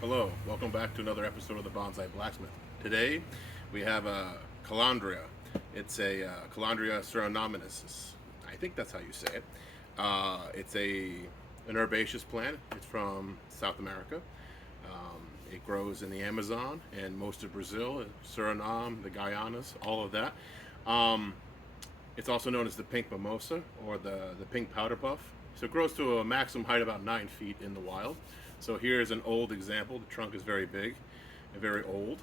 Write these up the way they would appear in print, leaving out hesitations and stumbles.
Hello, welcome back to another episode of the Bonsai Blacksmith. Today we have a Calliandra. It's a Calliandra surinamensis. I think that's how you say it. It's an herbaceous plant. It's from South America. It grows in the Amazon and most of Brazil, Suriname, the Guyanas, all of that. It's also known as the Pink Mimosa or the pink powder puff. So it grows to a maximum height about 9 feet in the wild. So here's an old example. The trunk is very big and very old.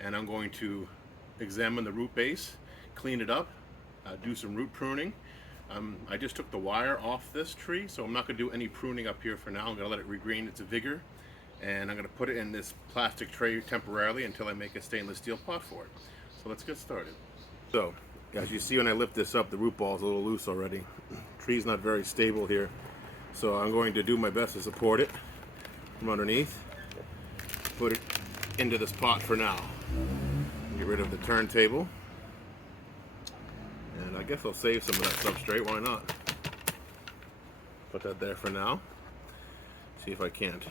And I'm going to examine the root base, clean it up, do some root pruning. I just took the wire off this tree, so I'm not going to do any pruning up here for now. I'm going to let it regain its vigor. And I'm going to put it in this plastic tray temporarily until I make a stainless steel pot for it. So let's get started. So, as you see when I lift this up, the root ball is a little loose already. The tree's not very stable here. So I'm going to do my best to support it from underneath. Put it into this pot for now. Get rid of the turntable. And I guess I'll save some of that substrate, why not? Put that there for now. See if I can't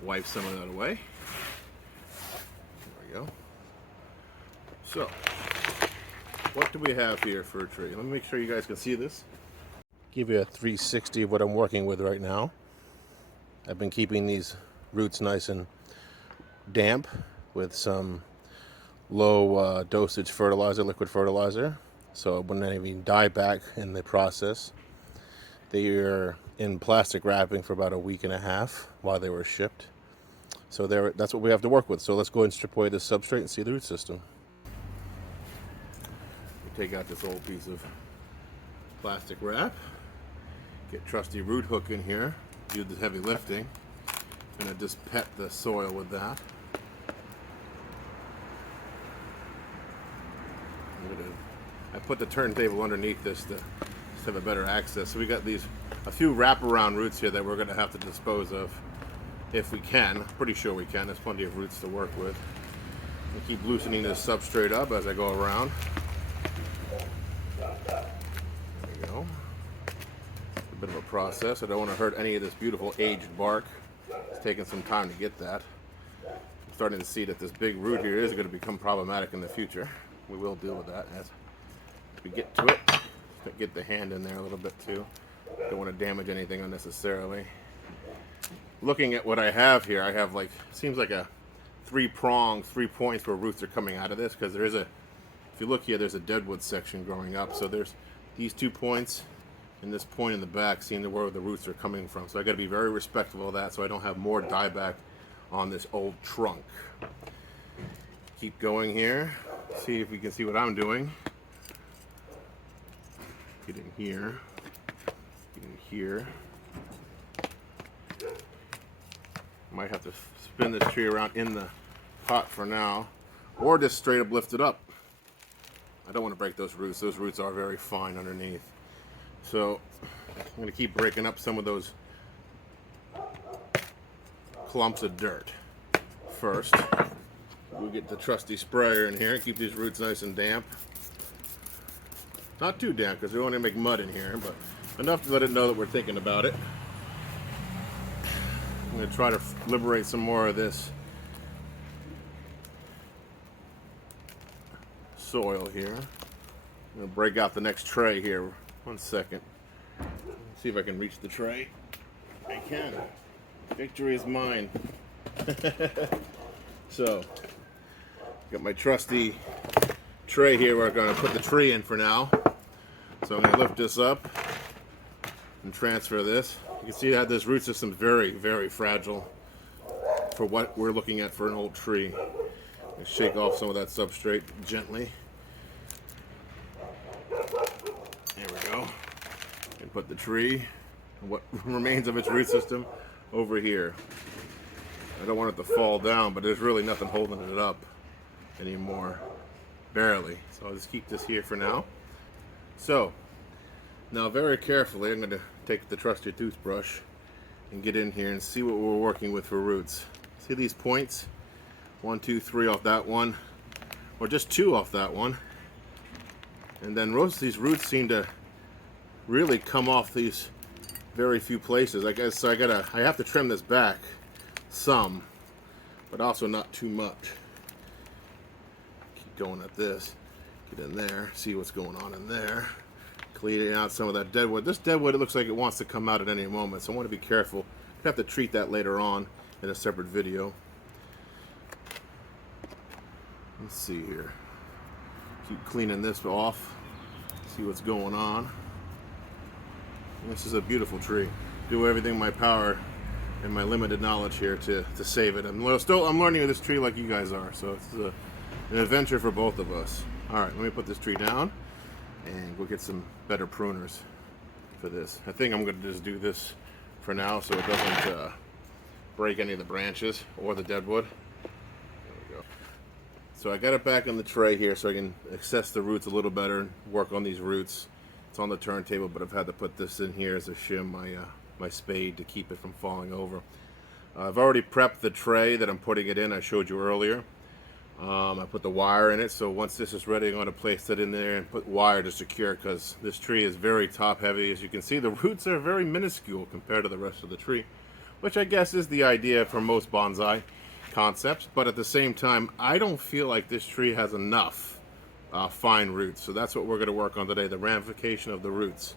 wipe some of that away. There we go. So, what do we have here for a tree? Let me make sure you guys can see this. Give you a 360 of what I'm working with right now. I've been keeping these roots nice and damp with some low dosage fertilizer, liquid fertilizer, so it wouldn't even die back in the process. They are in plastic wrapping for about a week and a half while they were shipped. So that's what we have to work with. So let's go ahead and strip away this substrate and see the root system. We take out this old piece of plastic wrap. Get trusty root hook in here. Do the heavy lifting. Gonna just pet the soil with that. I put the turntable underneath this to just have a better access. So we got a few wraparound roots here that we're gonna have to dispose of if we can. Pretty sure we can. There's plenty of roots to work with. I keep loosening this substrate up as I go around. There we go. A bit of a process. I don't want to hurt any of this beautiful aged bark. It's taking some time to get that. I'm starting to see that this big root here is going to become problematic in the future. We will deal with that as we get to it. Get the hand in there a little bit too. Don't want to damage anything unnecessarily. Looking at what I have here, I have seems like a 3 points where roots are coming out of this, because there is if you look here, there's a deadwood section growing up. So there's these 2 points and this point in the back, seeing where the roots are coming from. So I got to be very respectful of that so I don't have more dieback on this old trunk. Keep going here. See if we can see what I'm doing. Get in here. Get in here. Might have to spin this tree around in the pot for now, or just straight up lift it up. I don't want to break those roots. Those roots are very fine underneath. So I'm going to keep breaking up some of those clumps of dirt. First, we'll get the trusty sprayer in here. Keep these roots nice and damp. Not too damp because we don't want to make mud in here, but enough to let it know that we're thinking about it. I'm going to try to liberate some more of this soil here. I'm going to break out the next tray here. 1 second. See if I can reach the tray. I can. Victory is mine. So, got my trusty tray here where I'm going to put the tree in for now. So I'm going to lift this up and transfer this. You can see that this root system is very, very fragile for what we're looking at for an old tree. Shake off some of that substrate gently. There we go. And put the tree, what remains of its root system, over here. I don't want it to fall down, but there's really nothing holding it up anymore. Barely. So I'll just keep this here for now. So, now very carefully, I'm going to take the trusty toothbrush and get in here and see what we're working with for roots. See these points? 1, 2, 3 off that one, or just 2 off that one. And then most of these roots seem to really come off these very few places. I guess so I have to trim this back some, but also not too much. Keep going at this. Get in there, see what's going on in there. Cleaning out some of that dead wood. This dead wood, it looks like it wants to come out at any moment, so I want to be careful. I have to treat that later on in a separate video. Let's see here. Keep cleaning this off. See what's going on. This is a beautiful tree. Do everything in my power and my limited knowledge here to save it. I'm learning this tree like you guys are, so it's an adventure for both of us. All right, let me put this tree down, and we'll get some better pruners for this. I think I'm going to just do this for now, so it doesn't break any of the branches or the dead wood. There we go. So I got it back in the tray here, so I can access the roots a little better and work on these roots. It's on the turntable, but I've had to put this in here as a shim, my spade, to keep it from falling over. I've already prepped the tray that I'm putting it in. I showed you earlier. I put the wire in it, so once this is ready, I'm going to place it in there and put wire to secure, because this tree is very top heavy. As you can see, the roots are very minuscule compared to the rest of the tree, which I guess is the idea for most bonsai concepts. But at the same time, I don't feel like this tree has enough fine roots, so that's what we're going to work on today, the ramification of the roots.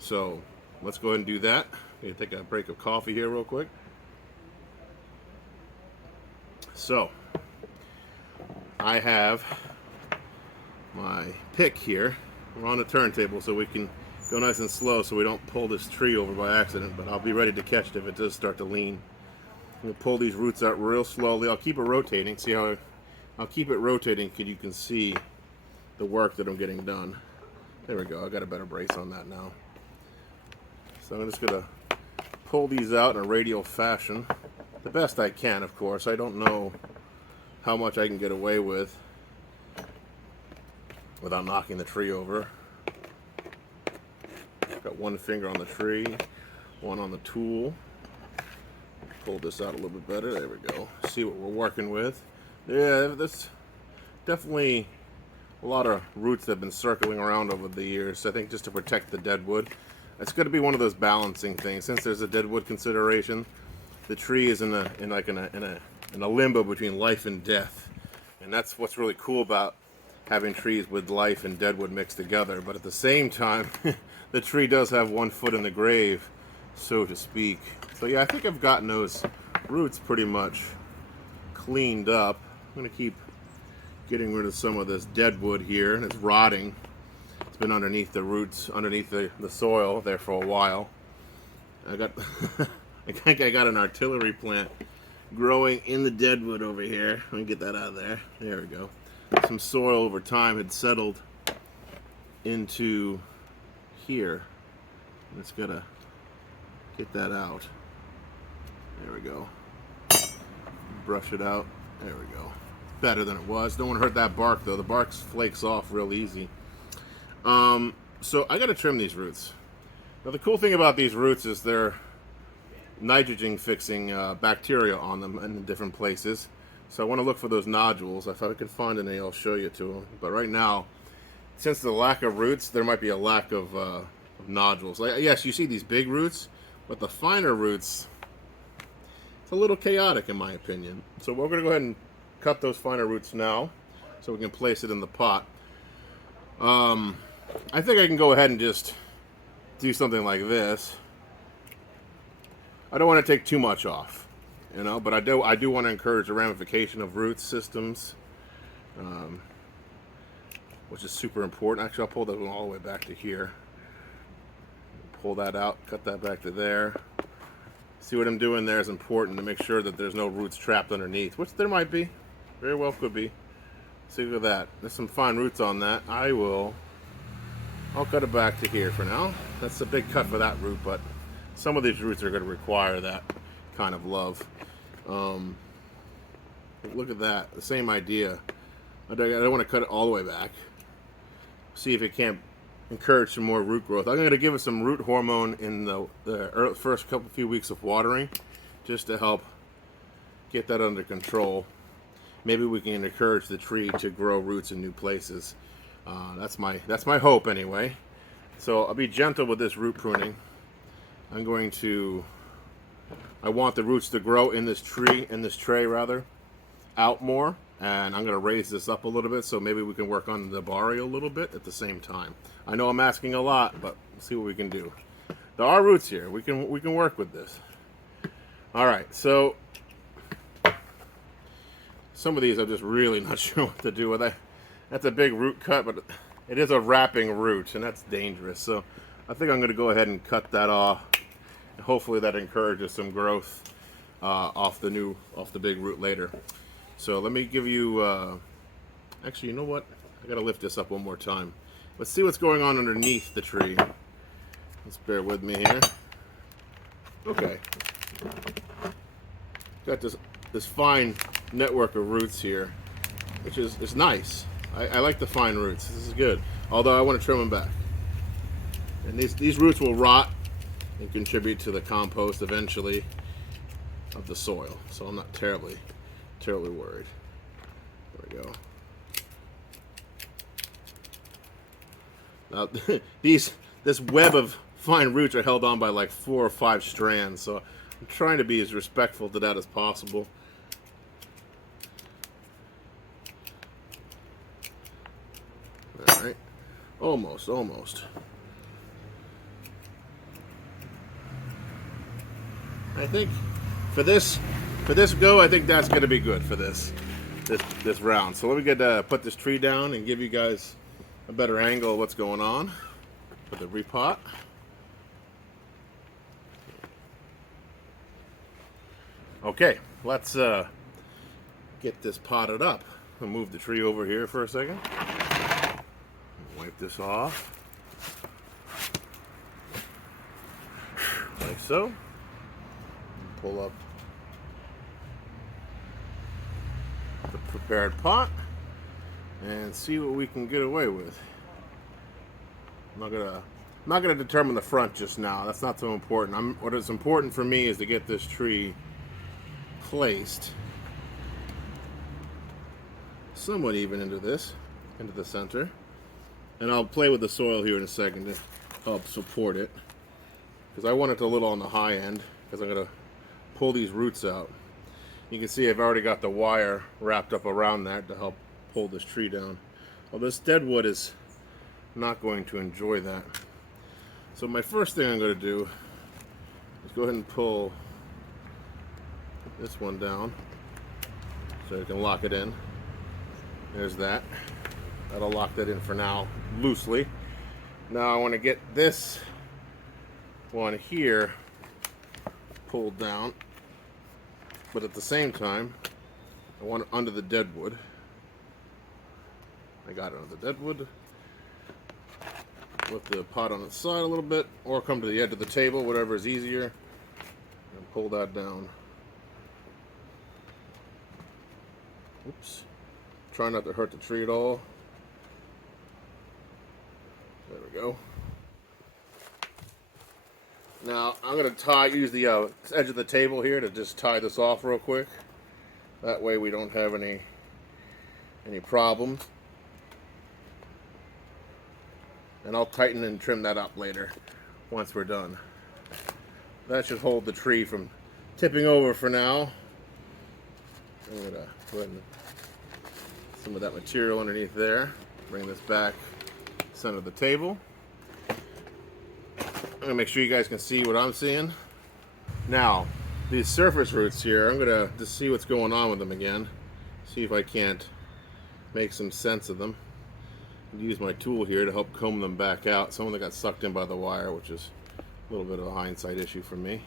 So let's go ahead and do that. I'm going to take a break of coffee here real quick. So I have my pick here. We're on the turntable, so we can go nice and slow so we don't pull this tree over by accident, but I'll be ready to catch it if it does start to lean. We'll pull these roots out real slowly. I'll keep it rotating. See how I'll keep it rotating so you can see the work that I'm getting done. There we go. I got a better brace on that now. So I'm just going to pull these out in a radial fashion. The best I can, of course. I don't know how much I can get away with without knocking the tree over. Got one finger on the tree, one on the tool. Pull this out a little bit better. There we go. See what we're working with. Yeah, that's definitely a lot of roots that have been circling around over the years. I think just to protect the dead wood. It's going to be one of those balancing things. Since there's a dead wood consideration, the tree is in a limbo between life and death, and that's what's really cool about having trees with life and dead wood mixed together. But at the same time, the tree does have one foot in the grave, so to speak. So yeah, I think I've gotten those roots pretty much cleaned up. I'm going to keep getting rid of some of this dead wood here, and it's rotting. It's been underneath the roots, underneath the soil there for a while. I think I got an artillery plant growing in the dead wood over here. Let me get that out of there. There we go. Some soil over time had settled into here. Just gotta get that out. There we go. Brush it out. There we go. Better than it was. Don't want to hurt that bark though. The bark flakes off real easy. So I gotta trim these roots. Now the cool thing about these roots is they're nitrogen fixing bacteria on them in different places. So I want to look for those nodules. If I could find any, I'll show you to them. But right now, since the lack of roots, there might be a lack of nodules. Yes, you see these big roots, but the finer roots, it's a little chaotic in my opinion. So we're going to go ahead and cut those finer roots now so we can place it in the pot. I think I can go ahead and just do something like this. I don't want to take too much off, you know, but I do want to encourage the ramification of root systems, which is super important. Actually, I'll pull that one all the way back to here. Pull that out, cut that back to there. See what I'm doing there is important to make sure that there's no roots trapped underneath, which there might be. Very well could be. See, look at that. There's some fine roots on that. I'll cut it back to here for now. That's a big cut for that root, but some of these roots are going to require that kind of love. Look at that. The same idea. I don't want to cut it all the way back. See if it can't encourage some more root growth. I'm going to give it some root hormone in the first few weeks of watering, just to help get that under control. Maybe we can encourage the tree to grow roots in new places. That's my hope anyway. So I'll be gentle with this root pruning. I'm going to I want the roots to grow in this tray rather, out more. And I'm going to raise this up a little bit so maybe we can work on the barrio a little bit at the same time. I know I'm asking a lot, but let's see what we can do. There are roots here. We can work with this. All right, so some of these I'm just really not sure what to do with. That's a big root cut, but it is a wrapping root, and that's dangerous. So I think I'm going to go ahead and cut that off. Hopefully that encourages some growth off the big root later. So let me give you, actually, you know what? I gotta lift this up one more time. Let's see what's going on underneath the tree. Let's bear with me here. Okay. Got this fine network of roots here, which is nice. I like the fine roots. This is good. Although I want to trim them back. And these roots will rot and contribute to the compost eventually of the soil. So I'm not terribly worried. There we go. Now this web of fine roots are held on by like 4 or 5 strands, so I'm trying to be as respectful to that as possible. All right, almost. I think for this go, I think that's going to be good for this round. So let me put this tree down and give you guys a better angle of what's going on with the repot. Okay, let's get this potted up. I'll move the tree over here for a second. Wipe this off. Like so. Pull up the prepared pot and see what we can get away with. I'm not gonna determine the front just now. That's not so important. What is important for me is to get this tree placed somewhat even into the center. And I'll play with the soil here in a second to help support it, because I want it a little on the high end, because I'm gonna pull these roots out. You can see I've already got the wire wrapped up around that to help pull this tree down. Well, this dead wood is not going to enjoy that. So my first thing I'm going to do is go ahead and pull this one down so I can lock it in. There's that. That'll lock that in for now, loosely. Now I want to get this one here pulled down, but at the same time I want it under the dead wood. I got it under the dead wood. Lift the pot on its side a little bit, or come to the edge of the table, whatever is easier, and pull that down. Oops. Try not to hurt the tree at all. There we go. Now I'm going to use the edge of the table here to just tie this off real quick. That way we don't have any problems. And I'll tighten and trim that up later once we're done. That should hold the tree from tipping over for now. I'm going to put some of that material underneath there. Bring this back center of the table. I'm going to make sure you guys can see what I'm seeing. Now, these surface roots here, I'm going to just see what's going on with them again. See if I can't make some sense of them. Use my tool here to help comb them back out. Some of them got sucked in by the wire, which is a little bit of a hindsight issue for me.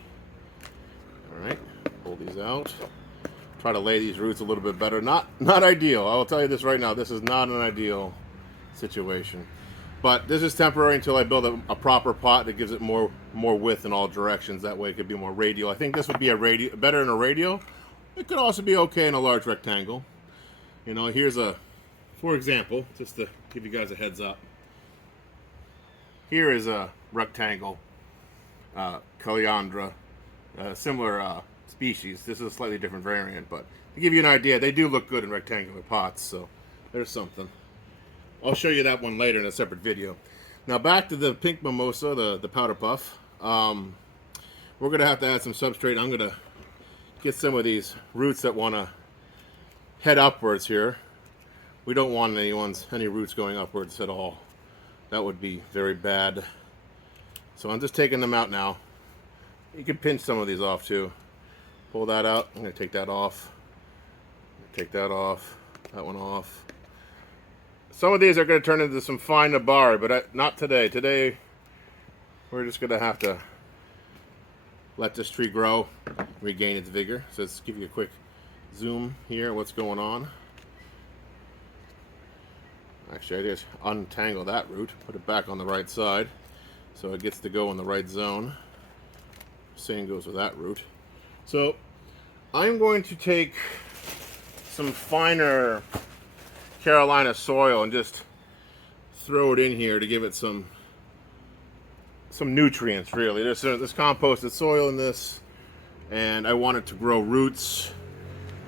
Alright, pull these out. Try to lay these roots a little bit better. Not ideal. I will tell you this right now. This is not an ideal situation. But this is temporary until I build a proper pot that gives it more width in all directions. That way it could be more radial. I think this would be better in a radial. It could also be okay in a large rectangle. You know, here's for example, just to give you guys a heads up. Here is a rectangle Calliandra, similar species. This is a slightly different variant, but to give you an idea, they do look good in rectangular pots, so there's something. I'll show you that one later in a separate video. Now back to the Pink Mimosa, the powder puff. we're going to have to add some substrate. I'm going to get some of these roots that want to head upwards here. We don't want any roots going upwards at all. That would be very bad. So I'm just taking them out now. You can pinch some of these off too. Pull that out. I'm going to take that off. Take that off. That one off. Some of these are going to turn into some fine nabari, but not today. Today, we're just going to have to let this tree grow, regain its vigor. So let's give you a quick zoom here, what's going on. Actually, I just untangle that root, put it back on the right side, so it gets to go in the right zone. Same goes with that root. So I'm going to take some finer Carolina soil and just throw it in here to give it some nutrients, really. There's composted soil in this, and I want it to grow roots.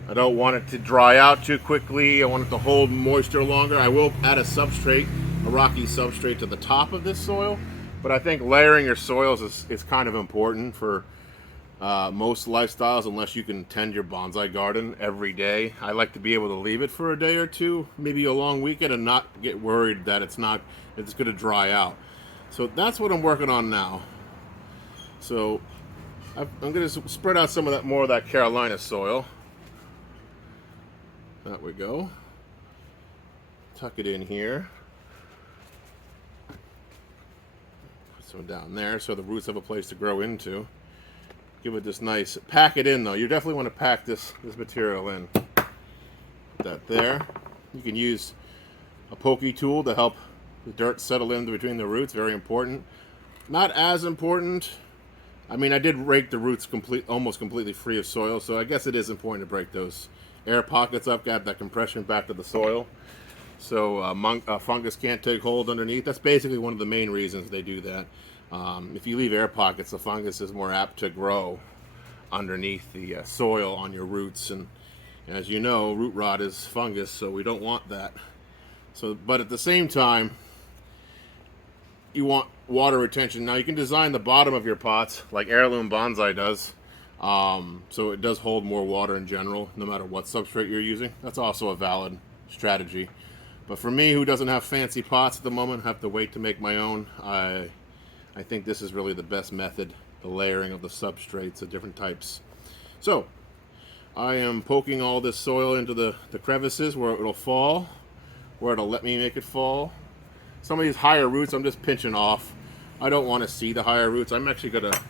I don't want it to dry out too quickly. I want it to hold moisture longer. I will add a substrate, a rocky substrate to the top of this soil, but I think layering your soils is kind of important for most lifestyles, unless you can tend your bonsai garden every day. I like to be able to leave it for a day or two, maybe a long weekend, and not get worried that it's going to dry out. So that's what I'm working on now. So I'm going to spread out more of that Carolina soil. There we go. Tuck it in here. Put some down there so the roots have a place to grow into. Give it this nice, pack it in though. You definitely want to pack this material in. Put that there. You can use a pokey tool to help the dirt settle in between the roots. Very important. Not as important. I mean, I did rake the roots almost completely free of soil, so I guess it is important to break those air pockets up, got that compression back to the soil, so fungus can't take hold underneath. That's basically one of the main reasons they do that. If you leave air pockets, the fungus is more apt to grow underneath the soil on your roots, and as you know, root rot is fungus, so we don't want that. So, but at the same time, you want water retention. Now you can design the bottom of your pots like Heirloom Bonsai does, so it does hold more water in general, no matter what substrate you're using. That's also a valid strategy. But for me, who doesn't have fancy pots at the moment, have to wait to make my own, I think this is really the best method, the layering of the substrates of different types. So I am poking all this soil into the crevices where it'll fall, where it'll let me make it fall. Some of these higher roots I'm just pinching off. I don't want to see the higher roots. I'm actually going to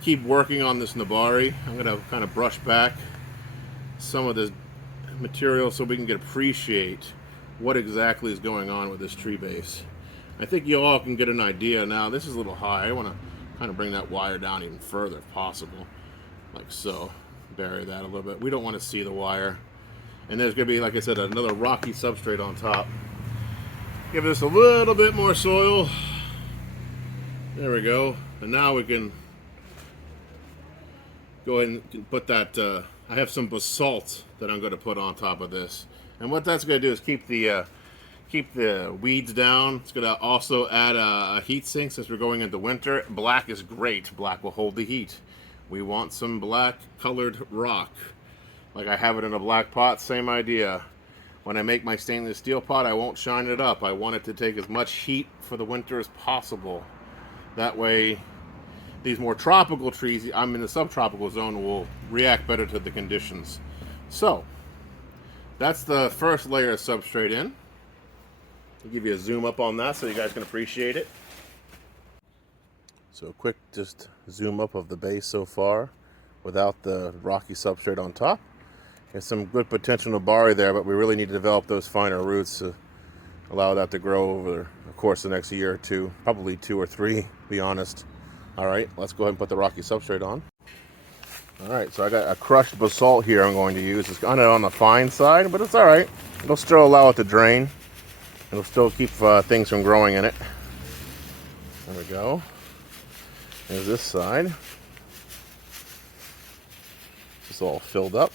keep working on this nabari. I'm going to kind of brush back some of this material so we can appreciate what exactly is going on with this tree base. I think you all can get an idea now. This is a little high. I want to kind of bring that wire down even further if possible, like so. Bury that a little bit. We don't want to see the wire. And there's going to be, like I said, another rocky substrate on top. Give this a little bit more soil. There we go. And now we can go ahead and put that, I have some basalt that I'm going to put on top of this. And what that's going to do is keep the weeds down. It's going to also add a heat sink since we're going into winter. Black is great. Black will hold the heat. We want some black colored rock. Like I have it in a black pot, same idea. When I make my stainless steel pot, I won't shine it up. I want it to take as much heat for the winter as possible. That way, these more tropical trees, I'm in the subtropical zone, will react better to the conditions. So, that's the first layer of substrate in. I'll give you a zoom up on that so you guys can appreciate it. So quick just zoom up of the base so far without the rocky substrate on top. There's some good potential nabari there, but we really need to develop those finer roots to allow that to grow over the course of the next year or two, probably 2 or 3, to be honest. All right, let's go ahead and put the rocky substrate on. All right, so I got a crushed basalt here I'm going to use. It's kind of on the fine side, but it's all right. It'll still allow it to drain. It'll still keep things from growing in it. There we go. There's this side. It's all filled up.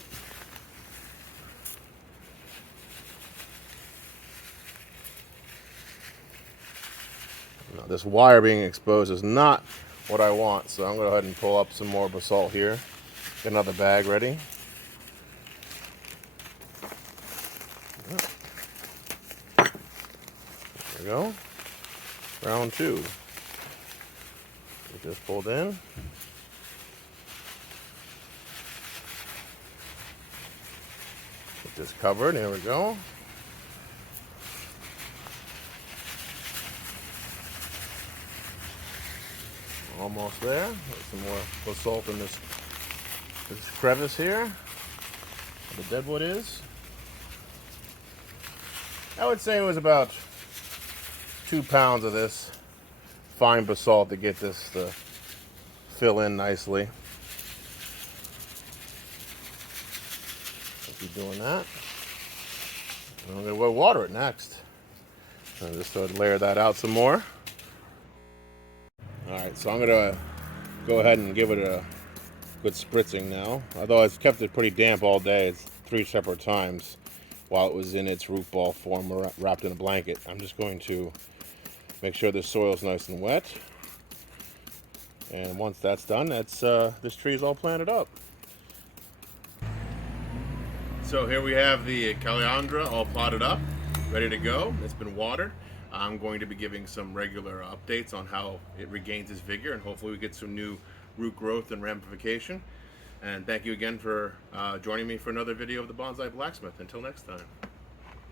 Now, this wire being exposed is not what I want. So I'm going to go ahead and pull up some more basalt here. Get another bag ready. There we go. Round 2. Get this pulled in. Get this covered. There we go. Almost there. Get some more basalt in this crevice here. Where the deadwood is. I would say it was about 2 pounds of this fine basalt to get this to fill in nicely. Keep doing that. And I'm going to water it next. And just sort of layer that out some more. Alright, so I'm going to go ahead and give it a good spritzing now. Although I've kept it pretty damp all day. It's 3 separate times while it was in its root ball form wrapped in a blanket. I'm just going to make sure the soil's nice and wet. And once that's done, this tree is all planted up. So here we have the Calliandra all potted up, ready to go. It's been watered. I'm going to be giving some regular updates on how it regains its vigor, and hopefully we get some new root growth and ramification. And thank you again for joining me for another video of the Bonsai Blacksmith. Until next time.